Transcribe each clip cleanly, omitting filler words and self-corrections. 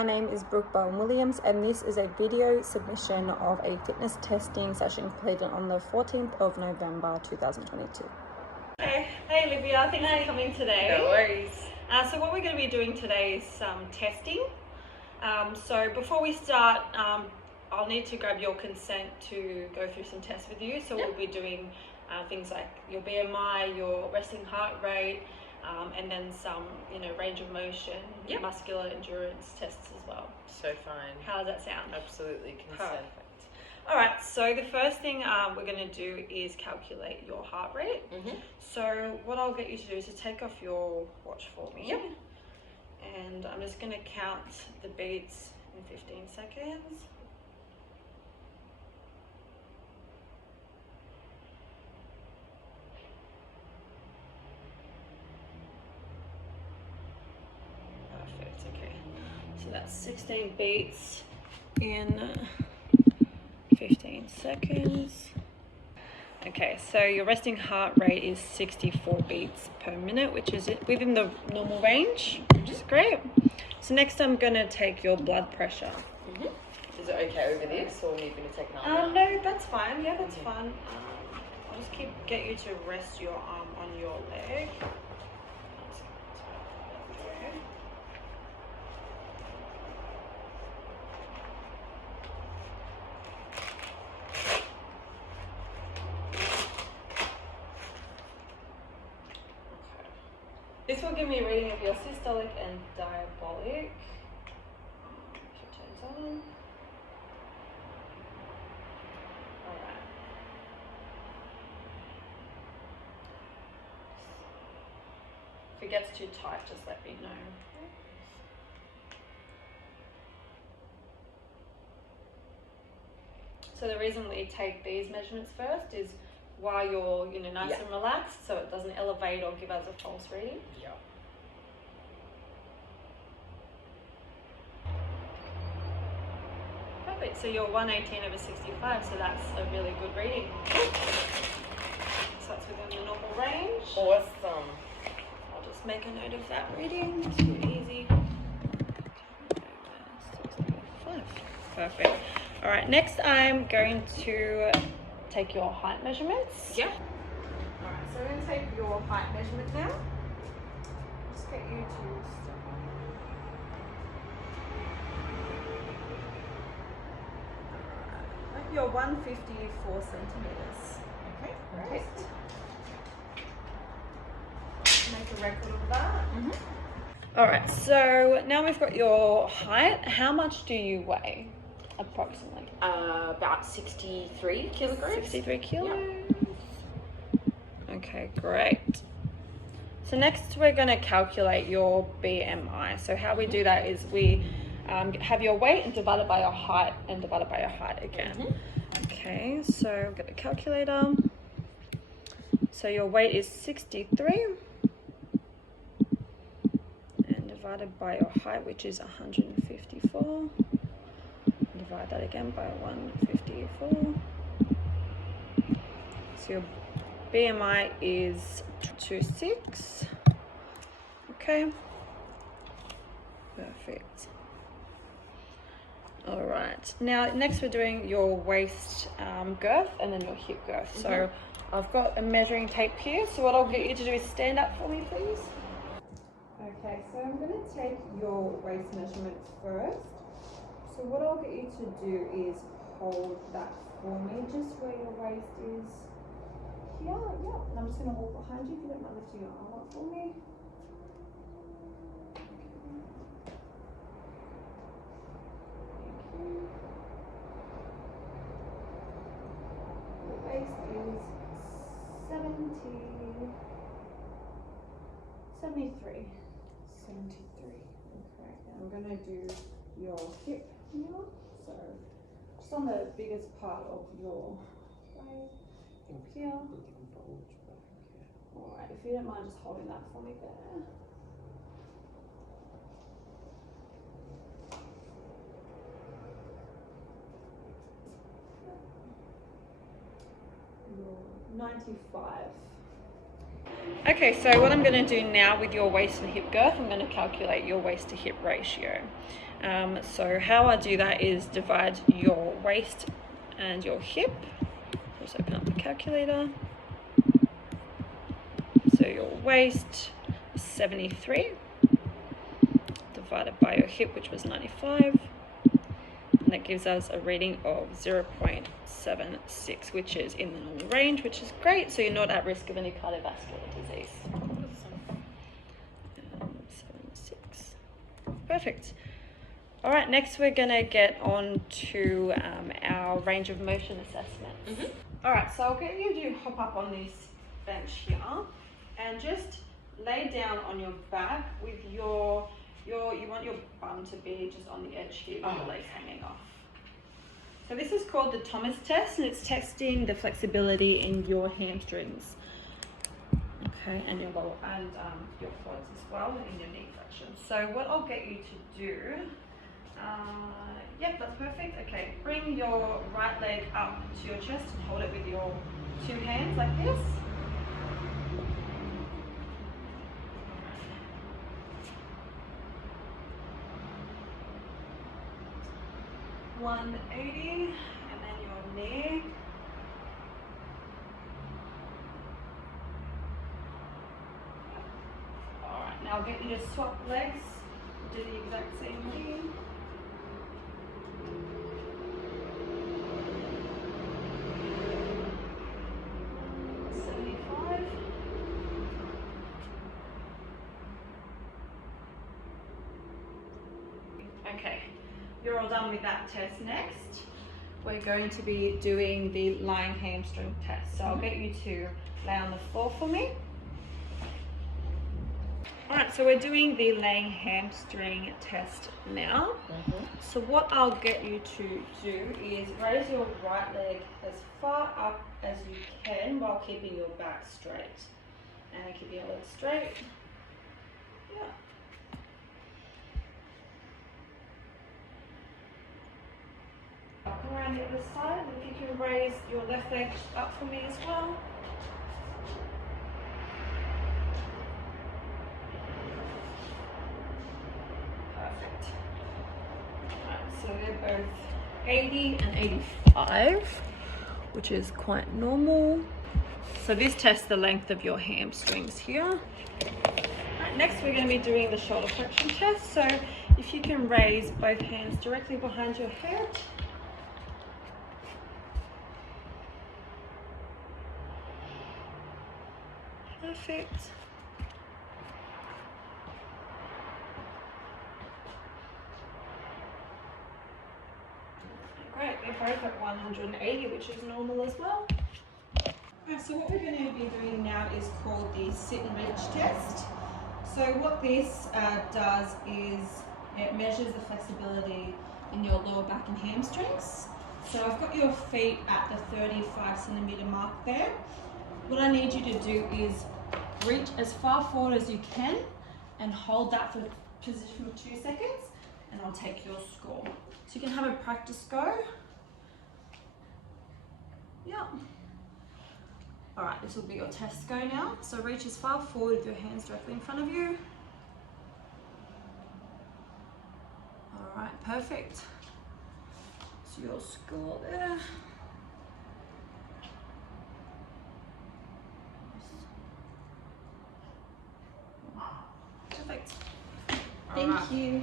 my name is Brooke Bowen-Williams and this is a video submission of a fitness testing session completed on the 14th of November 2022. Okay, hey Olivia, thanks for coming today. No worries. So what we're going to be doing today is some testing. So before we start, I'll need to grab your consent to go through some tests with you. So we'll be doing things like your BMI, your resting heart rate, and then some, range of motion, muscular endurance tests as well. So fine. How does that sound? Absolutely consent. Perfect. All right, so the first thing we're going to do is calculate your heart rate. So what I'll get you to do is to take off your watch for me. And I'm just going to count the beats in 15 seconds. Perfect, okay. So that's 16 beats in 15 seconds. Okay, so your resting heart rate is 64 beats per minute, which is within the normal range, which is great. So next I'm going to take your blood pressure. Is it okay over this, or are you going to take another? No, that's fine. Yeah, that's fine. I'll just get you to rest your arm on your leg. This will give me a reading of your systolic and diastolic. Turns on. Alright. If it gets too tight, just let me know. So the reason we take these measurements first is while you're nice and relaxed, so it doesn't elevate or give us a false reading. Yeah. Perfect. So you're 118/65, so that's a really good reading. So that's within the normal range. Awesome. I'll just make a note of that reading. It's really easy. 65. Perfect. All right. Next, I'm going to take your height measurements. Yeah. All right, so we're going to take your height measurement now. Just get you to step on. All right. You're 154 centimeters. Okay. Great. Make a record of that. All right, so now we've got your height. How much do you weigh, approximately? About 63 kilograms. 63 kilos. Okay, great. So next we're going to calculate your BMI. So how we do that is we have your weight and divide it by your height and divide it by your height again. Okay, so get the calculator. So your weight is 63 and divided by your height, which is 154. Divide that again by 154. So your BMI is 26. Okay. Perfect. All right. Now, next we're doing your waist girth and then your hip girth. So I've got a measuring tape here. So what I'll get you to do is stand up for me, please. Okay, so I'm going to take your waist measurements first. So what I'll get you to do is hold that for me, just where your waist is here. And I'm just going to walk behind you if you don't mind lifting your arm up for me. Thank you. The waist is 73. Okay, I'm going to do your hip here. So just on the biggest part of your waist here. Alright, if you don't mind just holding that for me there. You're 95. Okay, so what I'm going to do now with your waist and hip girth, I'm going to calculate your waist to hip ratio. So how I do that is divide your waist and your hip. Just open up the calculator. So your waist is 73 divided by your hip, which was 95. And that gives us a reading of 0.76, which is in the normal range, which is great. So you're not at risk of any cardiovascular disease. 76. Perfect. All right, next we're gonna get on to our range of motion assessment. All right, so I'll get you to hop up on this bench here and just lay down on your back with you want your bum to be just on the edge here with your legs hanging off. So this is called the Thomas test, and it's testing the flexibility in your hamstrings. Okay, and your quads as well, and your knee flexion. So what I'll get you to do, yep, that's perfect. Okay, bring your right leg up to your chest and hold it with your two hands like this. 180, and then your knee. Alright, now I'll get you to swap legs, do the exact same thing. Okay, you're all done with that test. Next, we're going to be doing the lying hamstring test. So I'll get you to lay on the floor for me. All right, so we're doing the laying hamstring test now. So what I'll get you to do is raise your right leg as far up as you can while keeping your back straight. And keep your legs straight. Yeah. Around the other side, if you can raise your left leg up for me as well. Perfect. Alright, so they're both 80 and 85, which is quite normal. So this tests the length of your hamstrings here. Alright, next we're going to be doing the shoulder flexion test. So if you can raise both hands directly behind your head. Perfect. Great, they're both at 180, which is normal as well. Alright, so what we're going to be doing now is called the sit and reach test. So what this does is it measures the flexibility in your lower back and hamstrings. So I've got your feet at the 35 centimeter mark there. What I need you to do is reach as far forward as you can and hold that for position for 2 seconds, and I'll take your score. So you can have a practice go. Yeah. All right, this will be your test go now. So reach as far forward with your hands directly in front of you. All right, perfect. So your score there. Perfect. Thank you.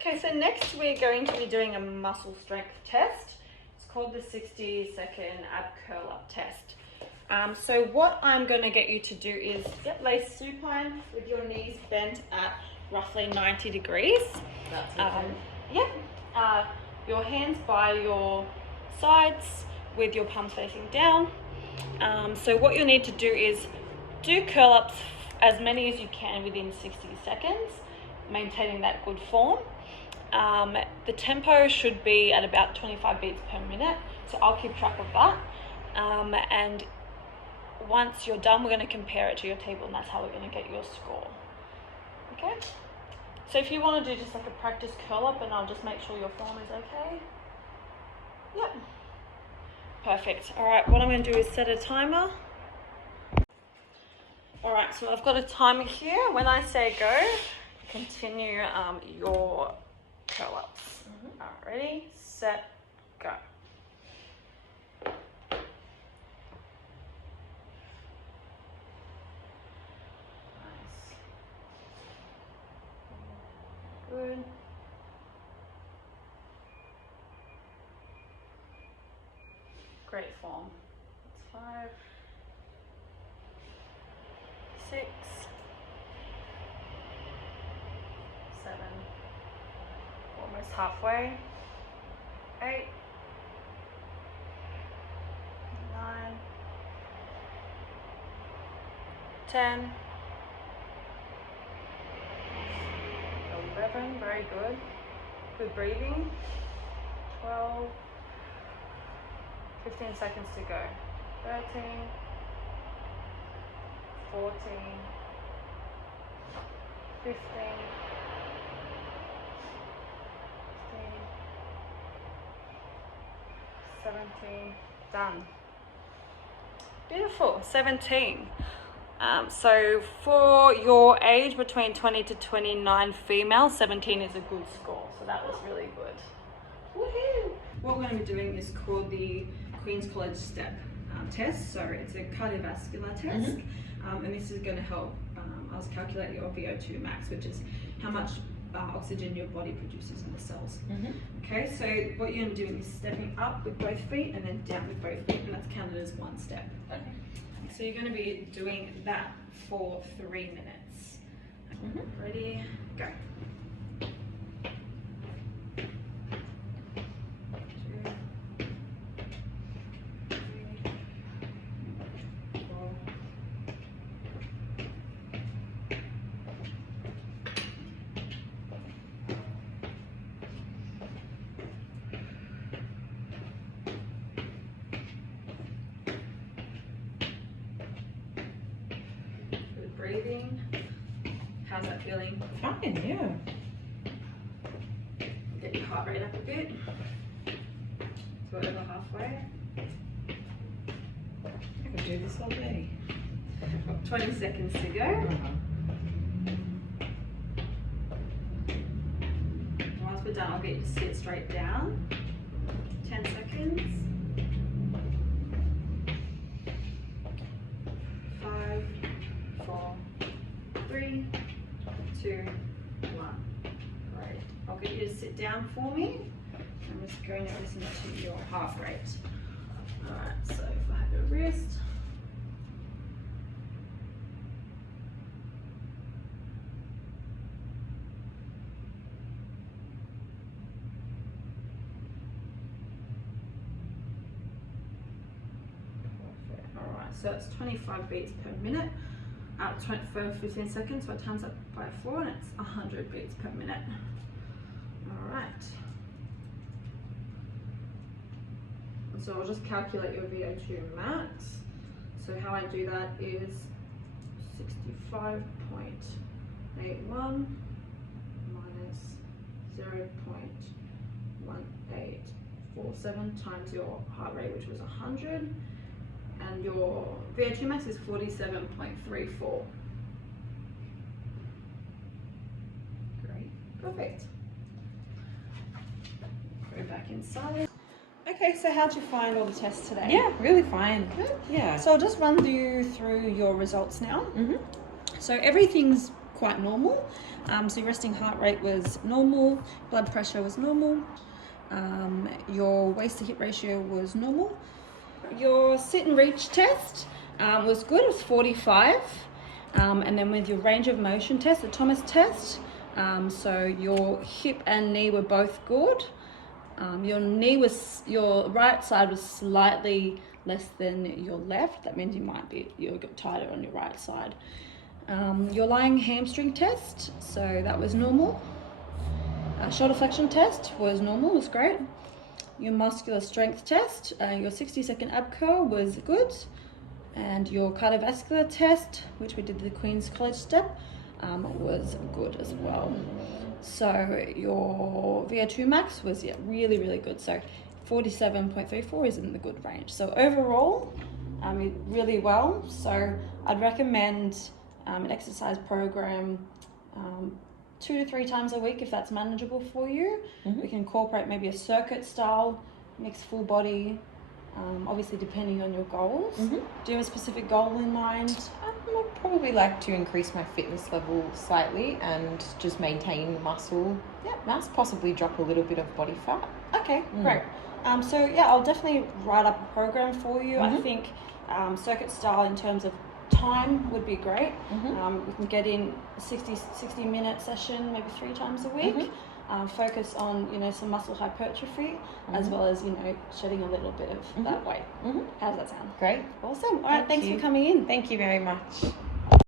Okay, so next we're going to be doing a muscle strength test. It's called the 60-second ab curl up test. So what I'm going to get you to do is lay supine with your knees bent at roughly 90 degrees. That's okay. Your hands by your sides with your palms facing down. So what you'll need to do is do curl ups as many as you can within 60 seconds, maintaining that good form. The tempo should be at about 25 beats per minute, so I'll keep track of that. And once you're done, we're going to compare it to your table, and that's how we're going to get your score. Okay? So if you want to do just like a practice curl up, and I'll just make sure your form is okay. Yep. Perfect. All right, what I'm going to do is set a timer. All right, so I've got a timer here. When I say go, continue your curl ups. All right, ready, set, go. Nice. Good. Great form. That's 5, 6, 7, almost halfway, 8, 9, 10, 11, very good. Good breathing. 12, 15 seconds to go. 13, 14, 15, 17, done. Beautiful, 17. So for your age between 20 to 29 female, 17 is a good score. So that was really good. Woohoo! What we're going to be doing is called the Queen's College STEP test. So it's a cardiovascular test, and this is going to help us calculate your VO2 max, which is how much oxygen your body produces in the cells. Okay, so what you're going to be doing is stepping up with both feet and then down with both feet, and that's counted as one step. Okay. So you're going to be doing that for 3 minutes. Ready, go. 2, 3, 4. Good breathing. How's that feeling? Fine, yeah. Get your heart rate up a bit. So over halfway. I could do this all day. 20 seconds to go. Once we're done, I'll get you to sit straight down. 10 seconds. 5, 4, 3, 2, 1. Great. I'll get you to sit down for me. I'm just going to listen to your heart rate. Alright, so if I have your wrist. Alright, so it's 25 beats per minute. For 15 seconds, so it times up by 4 and it's 100 beats per minute. Alright. So I'll just calculate your VO2 max. So how I do that is 65.81 minus 0.1847 times your heart rate, which was 100. And your VO2 max is 47.34. Great, perfect. Go back inside. Okay, so how'd you find all the tests today? Yeah, really fine. Good. Yeah. So I'll just run you through your results now. So everything's quite normal. So your resting heart rate was normal, blood pressure was normal, your waist to hip ratio was normal. Your sit and reach test was good, it was 45. And then with your range of motion test, the Thomas test, so your hip and knee were both good. Your right side was slightly less than your left. That means you're tighter on your right side. Your lying hamstring test, so that was normal. Shoulder flexion test was normal, was great. Your muscular strength test, your 60-second ab curl was good. And your cardiovascular test, which we did the Queen's College STEP, was good as well. So your VO2 max was really, really good. So 47.34 is in the good range. So overall, really well. So I'd recommend an exercise program 2 to 3 times a week if that's manageable for you. Mhm. We can incorporate maybe a circuit style, mixed full body, obviously depending on your goals. Mhm. Do you have a specific goal in mind? I'd probably like to increase my fitness level slightly and just maintain muscle mass, possibly drop a little bit of body fat. Okay, great. So yeah, I'll definitely write up a program for you. I Mhm. think circuit style in terms of time would be great. Mhm. We can get in a 60 minute session maybe 3 times a week. Mhm. Focus on, you know, some muscle hypertrophy as Mhm. well as, you know, shedding a little bit of that weight. Mhm. How does that sound? Great. Awesome. All right, Thank thanks you. for coming in. Thank you very much.